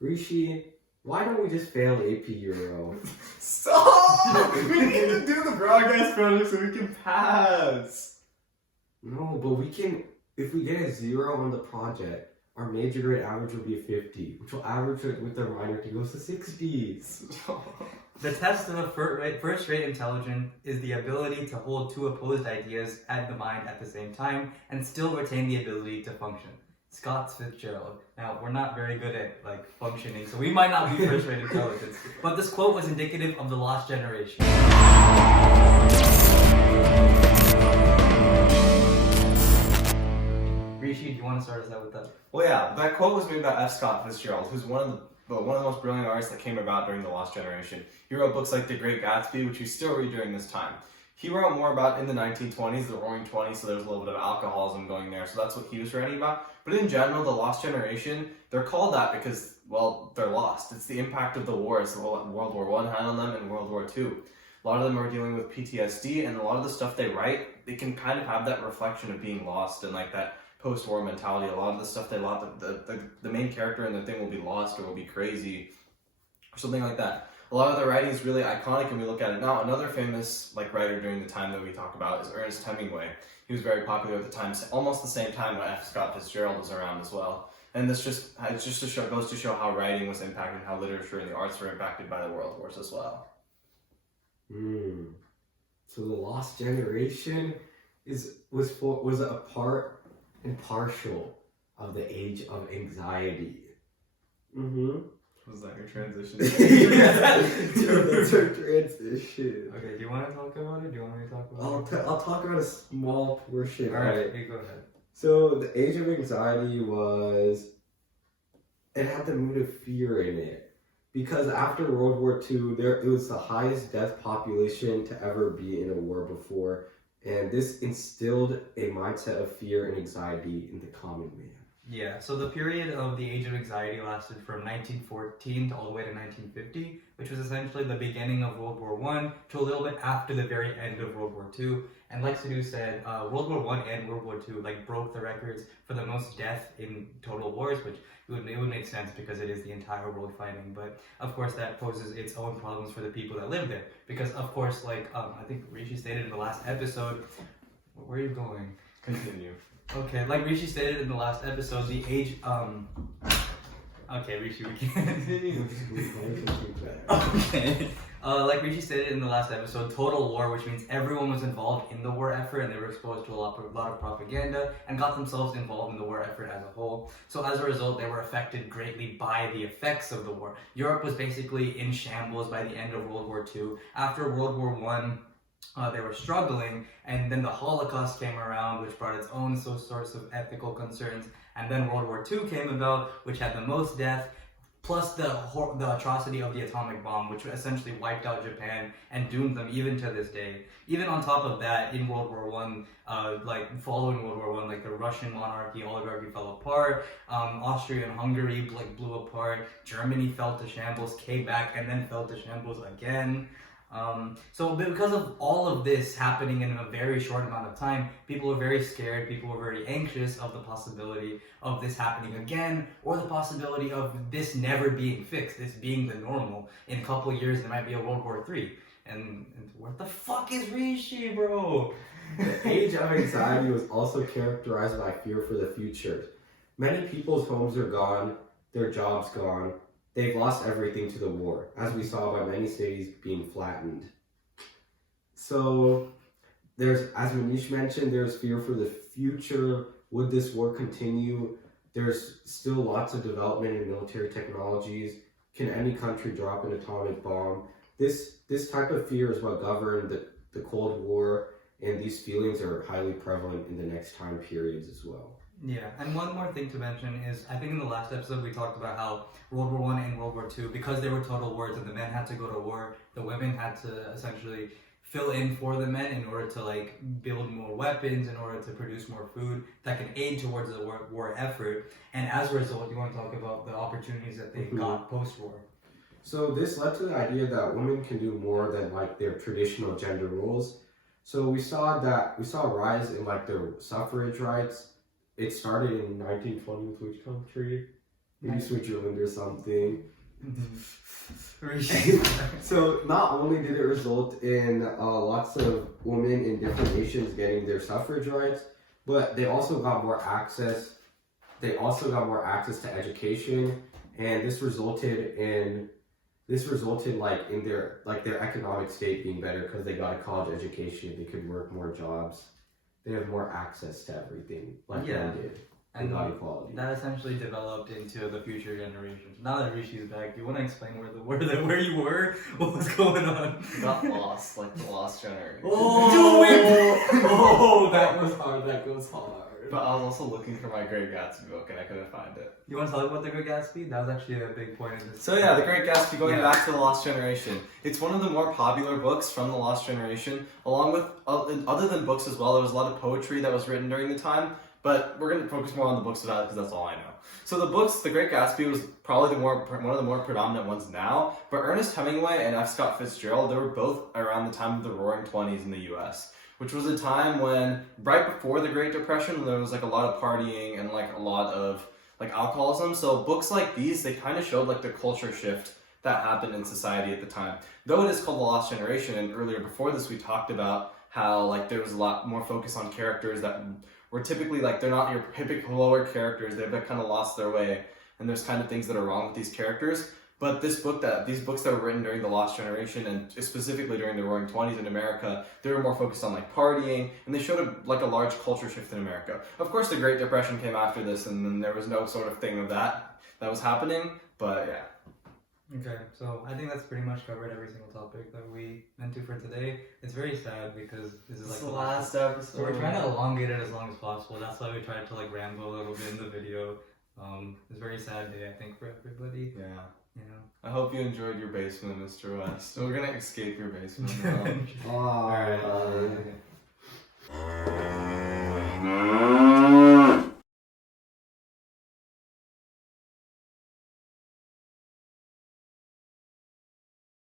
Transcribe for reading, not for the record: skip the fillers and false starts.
Rishi, why don't we just fail AP Euro? Stop! We need to do the broadcast project so we can pass. No, but we can, if we get a 0 on the project, our major grade average will be a 50, which will average it with the minor to go to 60s. The test of a first-rate intelligence is the ability to hold two opposed ideas at the mind at the same time and still retain the ability to function. Scott Fitzgerald. Now, we're not very good at functioning, so we might not be first-rate intelligence. But this quote was indicative of the lost generation. Rishi, do you want to start us out with that? Well, yeah, that quote was made by F. Scott Fitzgerald, who's one of the most brilliant artists that came about during the Lost Generation. He wrote books like The Great Gatsby, which we still read during this time. He wrote more about in the 1920s, the Roaring Twenties, so there's a little bit of alcoholism going there, so that's what he was writing about. But in general, the Lost Generation, they're called that because, well, they're lost. It's the impact of the wars. World War I had on them and World War II. A lot of them are dealing with PTSD, and a lot of the stuff they write, they can kind of have that reflection of being lost and that post-war mentality. A lot of the stuff they lost, the main character in the thing will be lost or will be crazy or something like that. A lot of their writing is really iconic, and we look at it now. Another famous writer during the time that we talk about is Ernest Hemingway. He was very popular at the time, almost the same time when F. Scott Fitzgerald was around as well. And this goes to show how writing was impacted, and how literature and the arts were impacted by the world wars as well. So the Lost Generation was a part and partial of the Age of Anxiety. Was that your transition? That's our transition. Okay, do you want to talk about it? Do you want me to talk about it? I'll talk about a small portion. Alright, you go ahead. So the Age of Anxiety it had the mood of fear in it. Because after World War II, it was the highest death population to ever be in a war before. And this instilled a mindset of fear and anxiety in the common man. Yeah, so the period of the Age of Anxiety lasted from 1914 to all the way to 1950, which was essentially the beginning of World War I to a little bit after the very end of World War II. And like Sidhu said, World War I and World War II broke the records for the most death in total wars, which it would make sense because it is the entire world fighting. But of course that poses its own problems for the people that live there. Because of course, I think Rishi stated in the last episode, where are you going? Continue. Okay, like Rishi stated in the last episode, the age, okay, Rishi, we can't. Okay. Like Rishi stated in the last episode, total war, which means everyone was involved in the war effort and they were exposed to a lot of propaganda and got themselves involved in the war effort as a whole. So as a result, they were affected greatly by the effects of the war. Europe was basically in shambles by the end of World War II. After World War I, they were struggling, and then the Holocaust came around, which brought its own sorts of ethical concerns, and then World War II came about, which had the most death, plus the atrocity of the atomic bomb, which essentially wiped out Japan and doomed them even to this day. Even on top of that, in World War I, following World War I, the Russian monarchy, oligarchy fell apart, Austria and Hungary blew apart, Germany fell to shambles, came back, and then fell to shambles again. So because of all of this happening in a very short amount of time, people were very scared, people were very anxious of the possibility of this happening again, or the possibility of this never being fixed, this being the normal. In a couple of years, there might be a World War III. And what the fuck is Rishi, bro? The Age of Anxiety was also characterized by fear for the future. Many people's homes are gone, their jobs gone. They've lost everything to the war, as we saw by many cities being flattened. So, as Manish mentioned, there's fear for the future. Would this war continue? There's still lots of development in military technologies. Can any country drop an atomic bomb? This type of fear is what governed the Cold War, and these feelings are highly prevalent in the next time periods as well. Yeah, and one more thing to mention is, I think in the last episode we talked about how World War I and World War II, because they were total wars and the men had to go to war, the women had to essentially fill in for the men in order to build more weapons, in order to produce more food that can aid towards the war effort. And as a result, you want to talk about the opportunities that they got post-war. So this led to the idea that women can do more than their traditional gender roles. So we saw a rise in their suffrage rights. It started in 1920 with which country? maybe Switzerland or something. Rishi. So not only did it result in lots of women in different nations getting their suffrage rights, but they also got more access. They also got more access to education, and this resulted like in their economic state being better because they got a college education. They could work more jobs. They have more access to everything, like men did. And got equality. that essentially developed into the future generations. Now that Rishi's back, do you want to explain where you were? What was going on? Got lost, like the lost generation. Oh, that was hard. That goes hard. But I was also looking for my Great Gatsby book and I couldn't find it. You want to talk about The Great Gatsby? That was actually a big point in this. So yeah, The Great Gatsby, going Yeah. back to The Lost Generation. It's one of the more popular books from The Lost Generation, along with, other than books as well, there was a lot of poetry that was written during the time, but we're going to focus more on the books about it because that's all I know. So the books, The Great Gatsby was probably one of the more predominant ones now, but Ernest Hemingway and F. Scott Fitzgerald, they were both around the time of the Roaring Twenties in the US. Which was a time when, right before the Great Depression, there was like a lot of partying and like a lot of like alcoholism. So books like these, they kind of showed like the culture shift that happened in society at the time. Though it is called The Lost Generation, and earlier before this we talked about how like there was a lot more focus on characters that were typically like, they're not your typical lower characters, they've kind of lost their way, and there's kind of things that are wrong with these characters. But these books that were written during the Lost Generation, and specifically during the Roaring Twenties in America, they were more focused on like partying, and they showed a large culture shift in America. Of course, the Great Depression came after this, and then there was no sort of thing of that was happening. But yeah. Okay, so I think that's pretty much covered every single topic that we went to for today. It's very sad because this is like the last episode. So we're trying to elongate it as long as possible. That's why we tried to like ramble a little bit in the video. It's a very sad day, I think, for everybody. Yeah. You know. I hope you enjoyed your basement, Mr. West. So we're gonna escape your basement now. Alright. Okay.